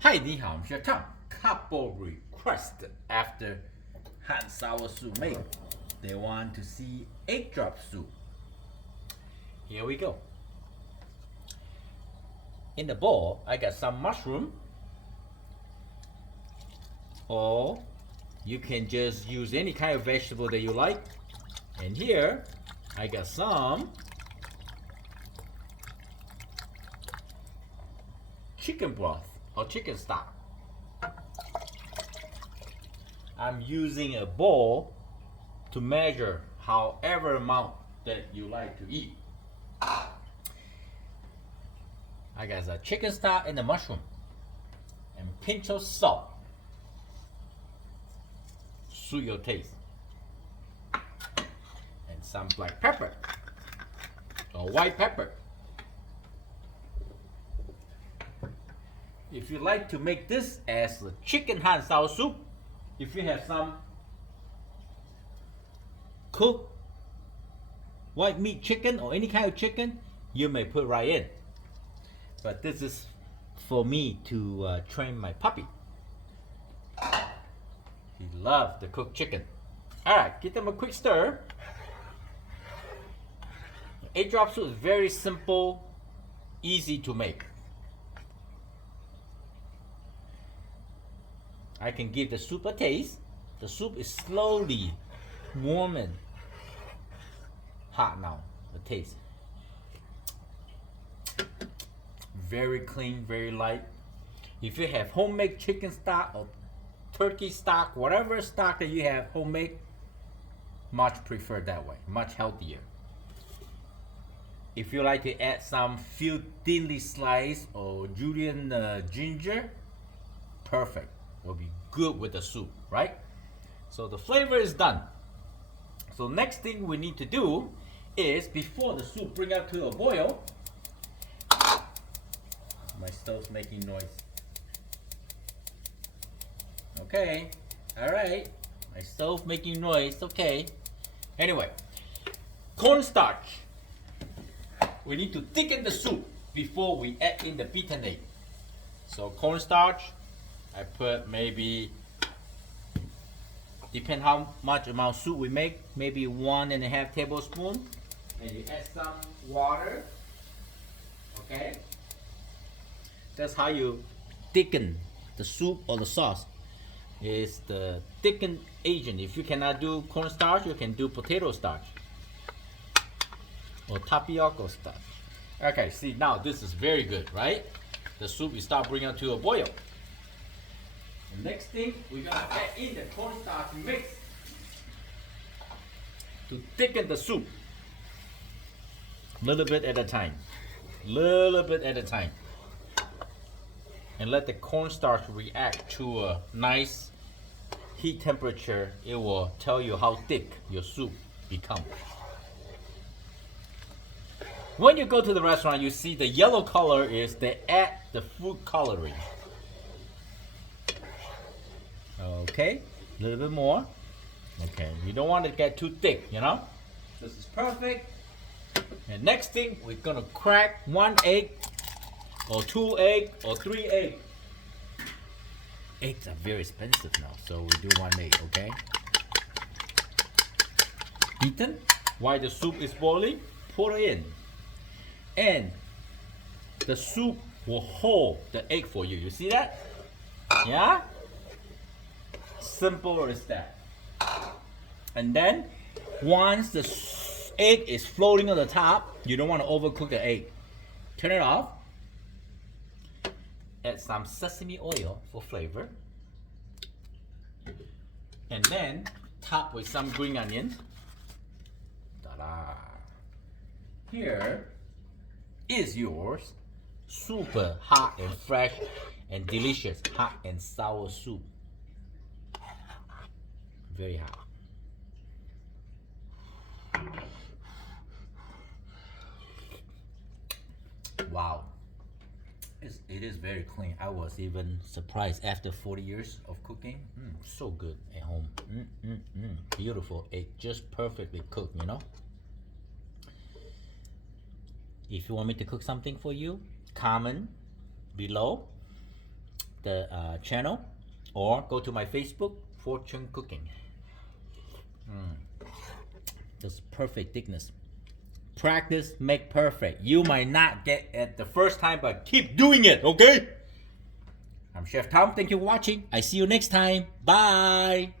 Hi, 你好, I'm Tom. Couple request after hot and sour soup made. They want to see egg drop soup. Here we go. In the bowl, I got some mushroom. Or you can just use any kind of vegetable that you like. And here, I got some chicken broth or chicken stock. I'm using a bowl to measure however amount that you like to eat. I got the chicken stock and the mushroom and pinch of salt. Suit your taste. And some black pepper or white pepper. If you like to make this as a chicken hot and sour soup, if you have some cooked white meat chicken or any kind of chicken, you may put right in. But this is for me to train my puppy. He loves the cooked chicken. Alright, give them a quick stir. Egg drop soup is very simple, easy to make. I can give the soup a taste. The soup is slowly warming. Hot now, the taste. Very clean, very light. If you have homemade chicken stock or turkey stock, whatever stock that you have homemade, much preferred that way, much healthier. If you like to add some few thinly sliced or julienne ginger, perfect. Will be good with the soup, right? So the flavor is done. So next thing we need to do is, before the soup bring up to a boil, my stove's making noise. Okay, all right. My stove making noise. Okay. Anyway, cornstarch. We need to thicken the soup before we add in the beaten egg. So cornstarch, I put maybe, depend how much amount of soup we make, maybe 1.5 tablespoons. And you add some water. Okay. That's how you thicken the soup or the sauce. Is the thicken agent. If you cannot do cornstarch, you can do potato starch or tapioca starch. Okay, see, now this is very good, right? The soup is start bringing to a boil. The next thing, we're gonna add in the cornstarch mix to thicken the soup. Little bit at a time. Little bit at a time. And let the cornstarch react to a nice heat temperature. It will tell you how thick your soup becomes. When you go to the restaurant, you see the yellow color is they add the food coloring. Okay, a little bit more. Okay, you don't want it to get too thick, you know? This is perfect. And next thing, we're gonna crack 1 egg or 2 egg or 3 egg. Eggs are very expensive now, so we do 1 egg, okay? Beaten, while the soup is boiling, pour it in. And the soup will hold the egg for you. You see that? Yeah? Simple as that. And then, once the egg is floating on the top, you don't want to overcook the egg. Turn it off. Add some sesame oil for flavor. And then, top with some green onions. Ta-da! Here is yours super hot and fresh and delicious hot and sour soup. Very hot. Wow. It is very clean. I was even surprised after 40 years of cooking. So good at home. Beautiful egg, just perfectly cooked, you know? If you want me to cook something for you, comment below. the channel, or go to my Facebook, Fortune Cooking. Just perfect thickness. Practice make perfect. You might not get it the first time, but keep doing it, okay? I'm Chef Tom. Thank you for watching. I see you next time. Bye.